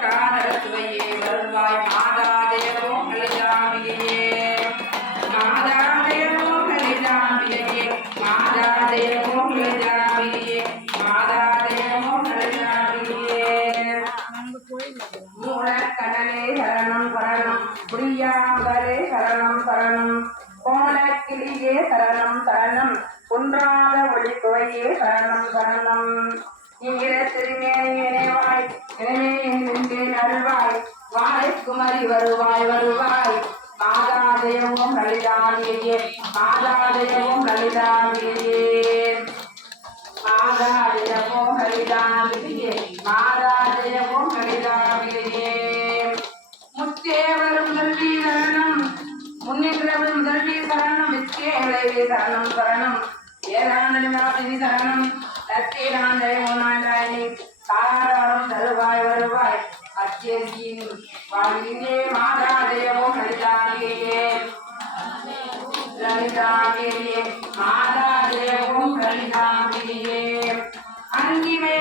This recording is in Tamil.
காதலத்துவையே வருவாய் மாதாதேவோ லலிதாம்பிகையே மாதாதேவோ லலிதாம்பிகையே மாதாதேவோ லலிதாம்பிகையே மாதாதேவோ லலிதாம்பிகையே மூலக்கடலே சரணம் சரணம் புரியாமலே சரணம் சரணம் கோலக்கிளியே சரணம் சரணம் குன்றாத ஒளிக்குவையே சரணம் சரணம் ஈர திருமேனிவாய் அருள்வாய் வாழைக்குமரி வருவாய் வருவாய் மாதாதேவம் லலிதாம்பிகையே மாதாதேவம் லலிதாம்பிகையே மாதாதேவம் லலிதாம்பிகையே மாதாதேவம் லலிதாம்பிகையே முத்தேவரும் முதல்வி சரணம் முன்னின்றவரும் முதல்வி சரணம் வித்தேவளைவே சரணம் சரணம் ஏராளி சரணம் லட்சேராண்டே தாராளம் தருவாய் வருவாய் அச்சேரியின் வாழ்விலே மாதாதேவம் லலிதாம்பிகையே லலிதாம்பிகையே மாதாதேவம் லலிதாம்பிகையே அங்கிமே